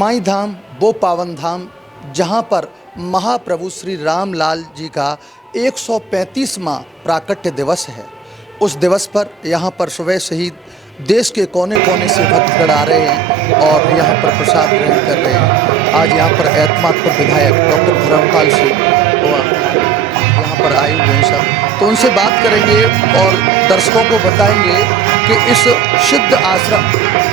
माई धाम वो पावन धाम जहाँ पर महाप्रभु श्री रामलाल जी का 135वां प्राकट्य दिवस है। उस दिवस पर यहाँ पर सुबह से ही देश के कोने कोने से भक्तगण आ रहे हैं और यहाँ पर प्रसाद ग्रहण कर रहे हैं। आज यहाँ पर एतमादपुर विधायक डॉक्टर धर्मपाल सिंह यहाँ पर आए हुए हैं सब, तो उनसे बात करेंगे और दर्शकों को बताएंगे कि इस सिद्ध आश्रम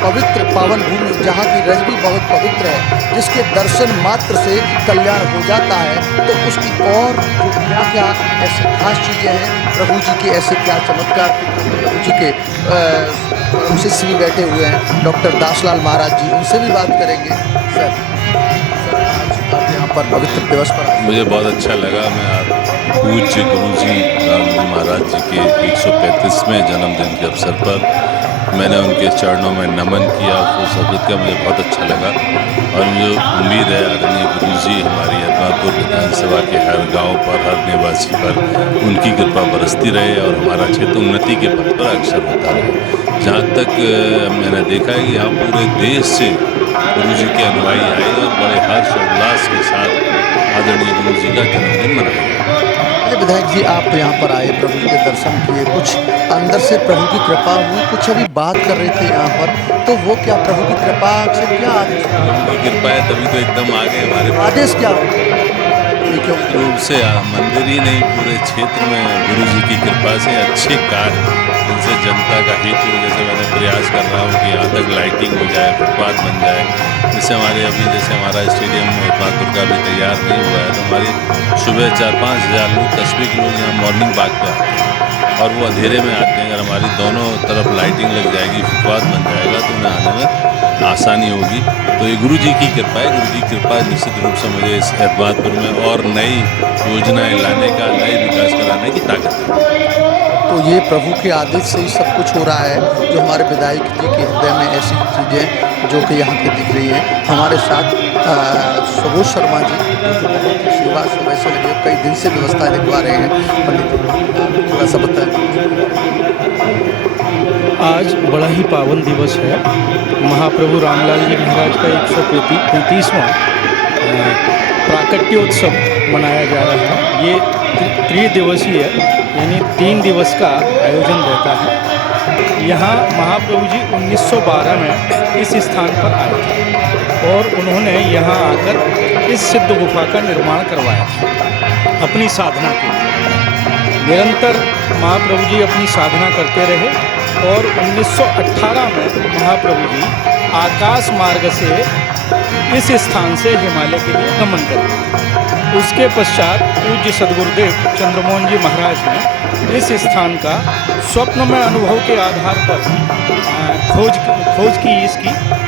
पवित्र पावन भूमि जहाँ की रजबी बहुत पवित्र है, जिसके दर्शन मात्र से कल्याण हो जाता है, तो उसकी और जो क्या क्या ऐसी खास चीज़ें हैं, प्रभु जी के ऐसे क्या चमत्कार, प्रभु जी के शिष्य भी बैठे हुए हैं डॉक्टर दासलाल महाराज जी, उनसे भी बात करेंगे। सर आप यहाँ पर पवित्र दिवस पर मुझे बहुत अच्छा लगा। मैं पूज्य गुरु जी रामलाल महाराज जी के 135वें जन्मदिन के अवसर पर मैंने उनके चरणों में नमन किया, उस अवसर का मुझे बहुत अच्छा लगा और मुझे उम्मीद है आदरणीय गुरु जी हमारी एतमादपुर विधानसभा के हर गांव पर, हर निवासी पर उनकी कृपा बरसती रहे और हमारा क्षेत्र उन्नति के पथ पर अग्रसर होता रहे। जहाँ तक मैंने देखा है कि यहाँ पूरे देश से गुरु जी के अनुयायी आए और बड़े हर्ष और उल्लास के साथ आदरणीय गुरु जी का जन्मदिन मनाया। विधायक जी, आप यहाँ पर आए, प्रभु जी के दर्शन किए, कुछ अंदर से प्रभु की कृपा हुई, कुछ अभी बात कर रहे थे यहाँ पर, तो वो क्या प्रभु की कृपा से क्या आदेश? प्रभु की कृपा है तभी तो एकदम आगे हमारे आदेश क्या रूप से मंदिर ही नहीं पूरे क्षेत्र में गुरु जी की कृपा से अच्छे कार्य, जिनसे जनता का हित हो, जैसे मैंने प्रयास कर रहा हूँ कि यहाँ तक लाइटिंग हो जाए, फुटपाथ बन जाए, जिससे हमारे अभी जैसे हमारा स्टेडियम एतमादपुर का भी तैयार नहीं हुआ है, तो हमारे सुबह 4-5 हज़ार लोग, 10 के लोग यहाँ मॉर्निंग वॉक पे आते हैं और वो अंधेरे में आते हैं। अगर हमारी दोनों तरफ लाइटिंग लग जाएगी, फुटपाथ बन जाएगा तो उन्हें आने में आसानी होगी। तो ये गुरु जी की कृपा है। गुरु जी की कृपा निश्चित रूप से मुझे इस एतमादपुर में और नई योजनाएं लाने का, नए विकास कराने की ताकत है। तो ये प्रभु के आदेश से ही सब कुछ हो रहा है, जो हमारे विधायक जी के हृदय में ऐसी चीज़ें जो कि यहाँ की दिख रही हैं। हमारे साथ सुबोध शर्मा जी, जो बहुत ही सेवा सुबह से लगे कई दिन से व्यवस्था लिखवा रहे हैं। पंडित थोड़ा सा बताएं। आज बड़ा ही पावन दिवस है। महाप्रभु रामलाल जी महाराज का 135वां प्राकट्योत्सव मनाया जा रहा है। ये त्रिदिवसीय यानी 3 दिवस का आयोजन रहता है। यहाँ महाप्रभु जी 1912 में इस स्थान पर आए थे और उन्होंने यहाँ आकर इस सिद्ध गुफा का निर्माण करवाया था अपनी साधना के लिए। निरंतर महाप्रभु जी अपनी साधना करते रहे और 1918 में महाप्रभु जी आकाश मार्ग से इस स्थान से हिमालय के लिए गमन करें। उसके पश्चात पूज्य सद्गुरुदेव चंद्रमोहन जी महाराज ने इस स्थान का स्वप्न में अनुभव के आधार पर खोज की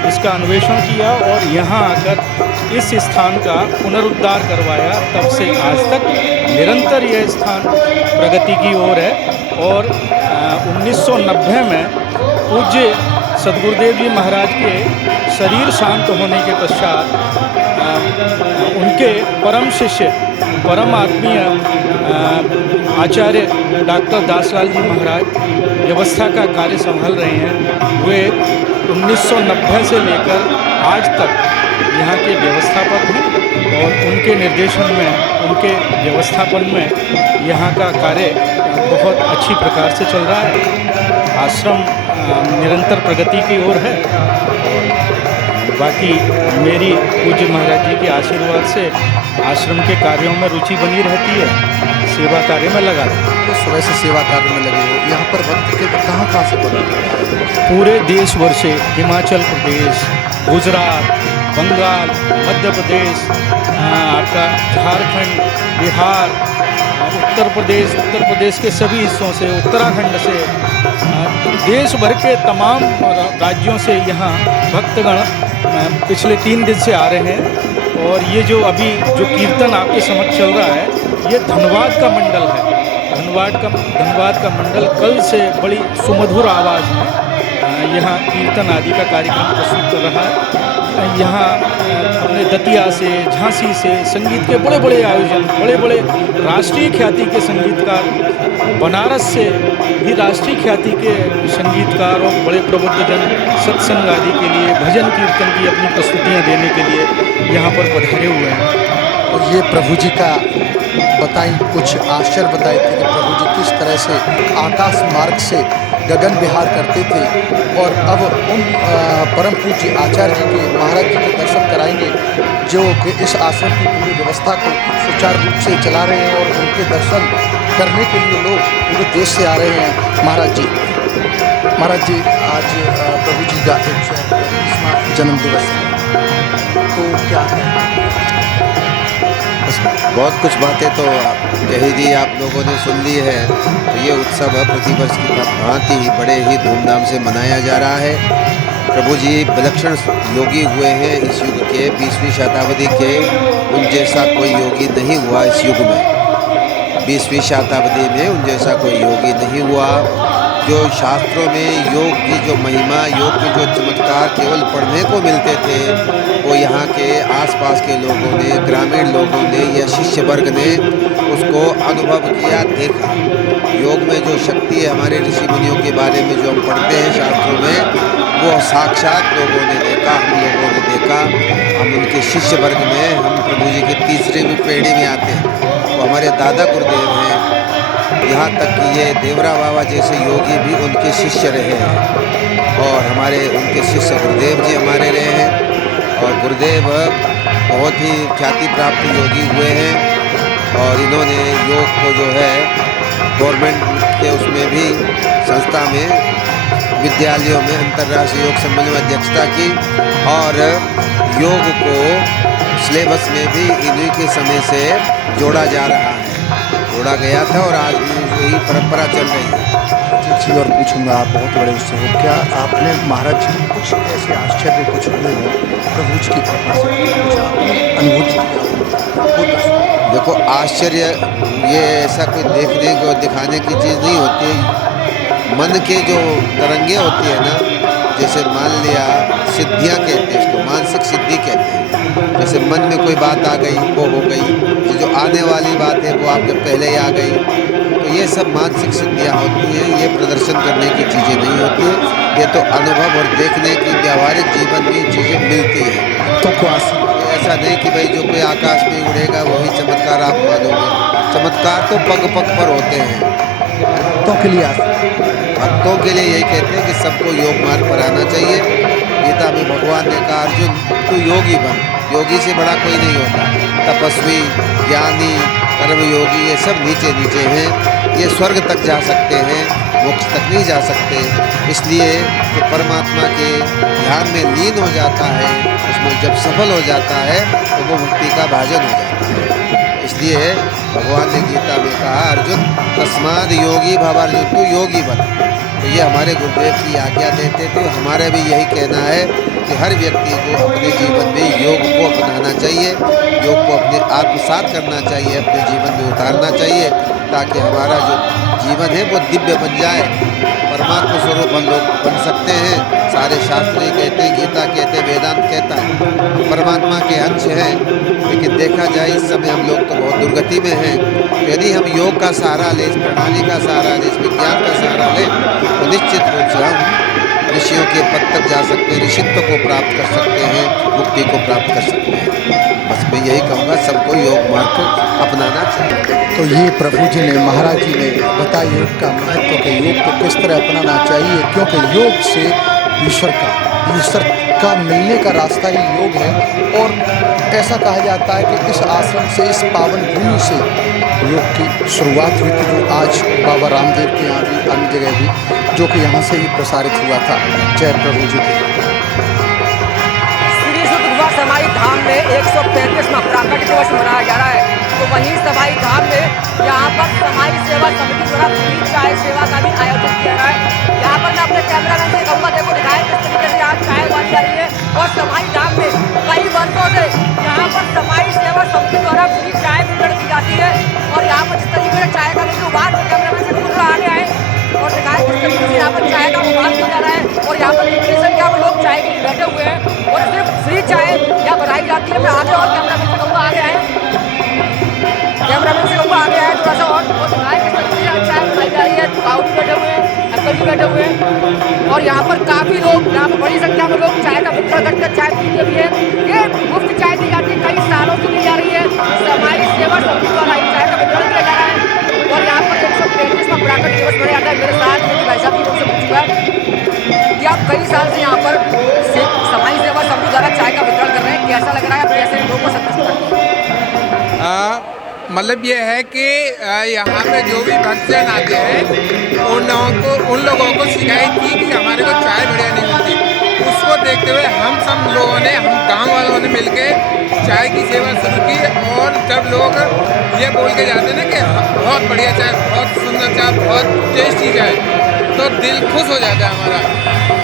इसका अन्वेषण किया और यहाँ आकर इस स्थान का पुनरुद्धार करवाया। तब से आज तक निरंतर यह स्थान प्रगति की ओर है और 1990 में पूज्य सद्गुरुदेव जी महाराज के शरीर शांत होने के पश्चात उनके परम शिष्य, परम आत्मीय आचार्य डॉक्टर दासलाल जी महाराज व्यवस्था का कार्य संभाल रहे हैं। वे 1990 से लेकर आज तक यहाँ के व्यवस्थापक हैं और उनके निर्देशन में, उनके व्यवस्थापन में यहाँ का कार्य बहुत अच्छी प्रकार से चल रहा है। आश्रम निरंतर प्रगति की ओर है और बाकी मेरी पूज्य महाराज जी के आशीर्वाद से आश्रम के कार्यों में रुचि बनी रहती है, सेवा कार्य में लगा रहती है। सुबह से सेवा कार्य में लगे हो। यहाँ पर भक्त के कहाँ से बने? पूरे देश भर से, हिमाचल प्रदेश, गुजरात, बंगाल, मध्य प्रदेश, आपका झारखंड, बिहार, उत्तर प्रदेश के सभी हिस्सों से, उत्तराखंड से, देश भर के तमाम राज्यों से यहाँ भक्तगण पिछले 3 दिन से आ रहे हैं। और ये जो अभी जो कीर्तन आपके समक्ष चल रहा है, ये धनबाद का मंडल है। धनबाद का मंडल कल से बड़ी सुमधुर आवाज़ में यहाँ कीर्तन आदि का कार्यक्रम प्रस्तुत कर रहा है यहाँ अपने दतिया से, झांसी से संगीत के बड़े बड़े आयोजन, बड़े बड़े राष्ट्रीय ख्याति के संगीतकार, बनारस से भी राष्ट्रीय ख्याति के संगीतकार और बड़े प्रबुद्धजन सत्संग आदि के लिए, भजन कीर्तन की अपनी प्रस्तुतियाँ देने के लिए यहाँ पर पधारे हुए हैं। और ये प्रभु जी का बताई कुछ आश्चर्य बताए थे कि प्रभु जी किस तरह से आकाश मार्ग से गगन विहार करते थे। और अब उन परम पूज्य आचार्य जी के, महाराज जी के दर्शन कराएंगे जो कि इस आश्रम की पूरी व्यवस्था को सुचारू रूप से चला रहे हैं और उनके दर्शन करने के लिए लोग पूरे देश से आ रहे हैं। महाराज जी आज प्रभु जी का 135वां जन्म दिवस है, तो क्या है? बहुत कुछ बातें तो कह ही दी, आप लोगों ने सुन ली है। तो ये उत्सव प्रतिवर्ष की भांति बड़े ही धूमधाम से मनाया जा रहा है। प्रभु जी विलक्षण योगी हुए हैं इस युग के, 20वीं शताब्दी के। उन जैसा कोई योगी नहीं हुआ इस युग में। 20वीं शताब्दी में उन जैसा कोई योगी नहीं हुआ। जो शास्त्रों में योग की जो महिमा, योग के जो चमत्कार केवल पढ़ने को मिलते थे, वो यहाँ के आसपास के लोगों ने, ग्रामीण लोगों ने या शिष्य वर्ग ने उसको अनुभव किया, देखा। योग में जो शक्ति है, हमारे ऋषि मुनियों के बारे में जो हम पढ़ते हैं शास्त्रों में, वो साक्षात लोगों ने देखा, हम लोगों ने देखा। हम उनके शिष्य वर्ग में, हम प्रभु जी की तीसरी पीढ़ी में आते हैं। वो हमारे दादा गुरुदेव हैं। यहाँ तक कि ये देवरा बाबा जैसे योगी भी उनके शिष्य रहे हैं और हमारे उनके शिष्य गुरुदेव जी हमारे रहे हैं। और गुरुदेव बहुत ही ख्याति प्राप्त योगी हुए हैं और इन्होंने योग को जो है गवर्नमेंट के उसमें भी संस्था में, विद्यालयों में अंतर्राष्ट्रीय योग सम्मेलन में अध्यक्षता की और योग को सिलेबस में भी इन्हीं के समय से जोड़ा जा रहा है, जोड़ा गया था और आज भी वही परंपरा चल रही है। एक चीज़ और पूछूंगा, आप बहुत बड़े उत्सव हो, क्या आपने महाराज जी की कुछ ऐसे आश्चर्य कुछ हुए हो प्रभु जी की कृपा से, कुछ आपने अनुभूति किया? देखो, आश्चर्य ये ऐसा कोई देखने को, दिखाने की चीज़ नहीं होती। मन के जो तरंगे होती है ना, जैसे मान लिया सिद्धियाँ कहते हैं इसको, मानसिक सिद्धि कहते हैं। जैसे मन में कोई बात आ गई, वो हो गई, जो आने वाली बात है वो आपके पहले ही आ गई। तो ये सब मानसिक सिद्धियाँ होती हैं, ये प्रदर्शन करने की चीज़ें नहीं होती हैं। ये तो अनुभव और देखने की व्यावहारिक जीवन में चीज़ें मिलती हैं। तो क्या ऐसा नहीं कि भाई जो कोई आकाश में उड़ेगा वही चमत्कार आप मानोगे। चमत्कार तो पग पग पर होते हैं। तो के लिए भक्तों के लिए यही कहते हैं कि सबको योग मार्ग पर आना चाहिए। गीता में भगवान ने कहा, अर्जुन तू योगी बन, योगी से बड़ा कोई नहीं होता। तपस्वी, ज्ञानी, कर्मयोगी ये सब नीचे नीचे हैं, ये स्वर्ग तक जा सकते हैं, मोक्ष तक नहीं जा सकते। इसलिए जो परमात्मा के ध्यान में लीन हो जाता है, उसमें जब सफल हो जाता है तो वो मुक्ति का भाजन हो जाता है। इसलिए भगवान ने गीता में कहा, अर्जुन तस्माद योगी भव, अर्जुन तू योगी बन। तो ये हमारे गुरुदेव की आज्ञा देते थे। हमारा भी यही कहना है कि हर व्यक्ति को अपने जीवन में योग को अपनाना चाहिए, योग को अपने आत्मसात करना चाहिए, अपने जीवन में उतारना चाहिए, ताकि हमारा जो जीवन है वो दिव्य बन जाए, परमात्मा स्वरूप हम लोग बन सकते हैं। सारे शास्त्र ही कहते हैं, गीता कहते हैं, वेदांत कहता है परमात्मा के अंश हैं। लेकिन देखा जाए इस समय हम लोग तो बहुत दुर्गति में हैं। तो यदि हम योग का सहारा लें, इस प्रणाली का सहारा लें, इस विज्ञान का सहारा लें, तो निश्चित रूप से हम ऋषियों के पद तक जा सकते हैं, ऋषित्व को प्राप्त कर सकते हैं, मुक्ति को प्राप्त कर सकते हैं। बस मैं यही कहूँगा, सबको योग मार्ग को अपनाना चाहिए। तो ये प्रभु जी ने, महाराज जी ने बताया योग का महत्व, के योग को किस तरह अपनाना चाहिए, क्योंकि योग से ईश्वर का मिलने का रास्ता ही योग है। और ऐसा कहा जाता है कि इस आश्रम से, इस पावन भूमि से योग की शुरुआत हुई थी, जो आज बाबा रामदेव के यहाँ भी, अन्य जगह भी, जो कि यहाँ से ही प्रसारित हुआ था। जय प्रभु जी की। श्री शुद्ध गुफा समाई धाम में 135वां प्राकट्य दिवस मनाया जा रहा है। तो वहीं समाई धाम में यहाँ पर समाई सेवा समिति द्वारा फ्री चाय सेवा का भी आयोजन किया गया है। यहाँ पर मैं अपने कैमरामैन से कहूँगा, देखो दिखाएं किस तरीके से आज चाय वाली आ रही है। और समाई धाम में कई वर्षों से यहाँ पर समाई सेवा समिति द्वारा फ्री चाय वितरण की जाती है। और यहाँ पर जिस तरीके से चाय का उबाल, कैमरामैन से दूसरा आगे आए और दिखाएं किस तरीके से यहाँ पर चाय का उबाल किया जा रहा है। और यहाँ पर कितनी संख्या में लोग चाय के लिए बैठे हुए हैं और सिर्फ फ्री चाय और यहाँ पर काफ़ी लोग, यहाँ पर बड़ी संख्या में लोग चाय का वितरण करते हैं, चाय पीते भी हैं। ये मुफ्त चाय दी जाती है, कई सालों से दी जा रही है। समाज सेवा समिति द्वारा ये चाय का वितरण किया जा रहा है और यहाँ पर 135वां प्राकट दिवस मनाया जाता है। मेरे साथ भाई साहब की उनसे पूछूंगा कि आप कई साल से यहाँ पर समाज सेवा समिति द्वारा चाय का वितरण कर रहे हैं, कैसा लग रहा है, आप कैसे लोगों को संतुष्ट करते हैं? मतलब ये है कि यहाँ पे जो भी भक्तजन आते हैं उन लोगों को शिकायत की कि हमारे को चाय बढ़िया नहीं मिलती। उसको देखते हुए हम सब लोगों ने, हम गांव वालों ने मिलके चाय की सेवा शुरू की और जब लोग ये बोल के जाते हैं ना कि बहुत बढ़िया चाय, बहुत सुंदर चाय, बहुत टेस्टी चाय, तो दिल खुश हो जाता है हमारा।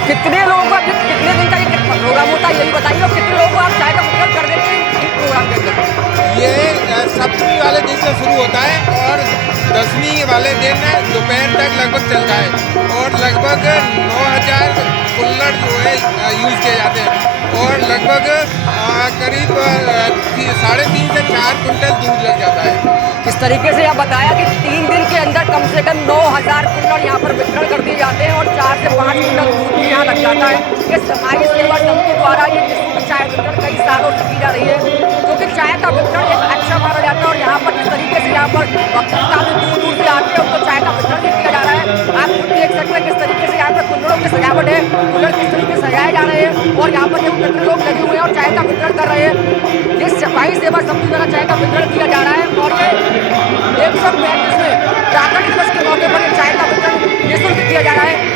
कितने लोगों का कितने दिन का ये प्रोग्राम होता है, यही बताइए, और कितने लोगों को आप चाय का वितरण कर देते हैं इस प्रोग्राम के अंदर? ये सप्तमी वाले दिन से शुरू होता है और दसवीं वाले दिन दोपहर तक लगभग चलता है और लगभग 9000 कुल्हड़ जो है यूज़ किए जाते हैं और लगभग करीब 3.5 से 4 कुंटल दूध लग जाता है। इस तरीके से आप बताया कि 3 दिन के अंदर कम से कम 9000 कुल्हड़ यहाँ पर वितरण कर दिए जाते हैं और 4 से 5 कुंटल दूध भी यहाँ लग जाता है। ये समाज सेवा समिति द्वारा ये निःशुल्क चाय वितरण कई सालों से की जा रही है, क्योंकि चाय का वितरण एक अच्छा माना जाता है और यहाँ पर जिस तरीके से यहाँ पर भक्त काफी दूर दूर से आते हैं उनको चाय का वितरण भी किया जा रहा है। आप खुद देख सकते हैं किस तरीके से यहाँ पर कुल्हड़ों की सजावट है, कुल्हड़ किस तरीके से सजाए जा रहे हैं और यहाँ पर देखो कितने लोग लगे हुए हैं और चाय का वितरण कर रहे हैं। ये सफाई सेवा समिति द्वारा चाय का वितरण किया जा रहा है और ये 135वें प्राकट दिवस के मौके पर चाय का वितरण निःशुल्क किया जा रहा है।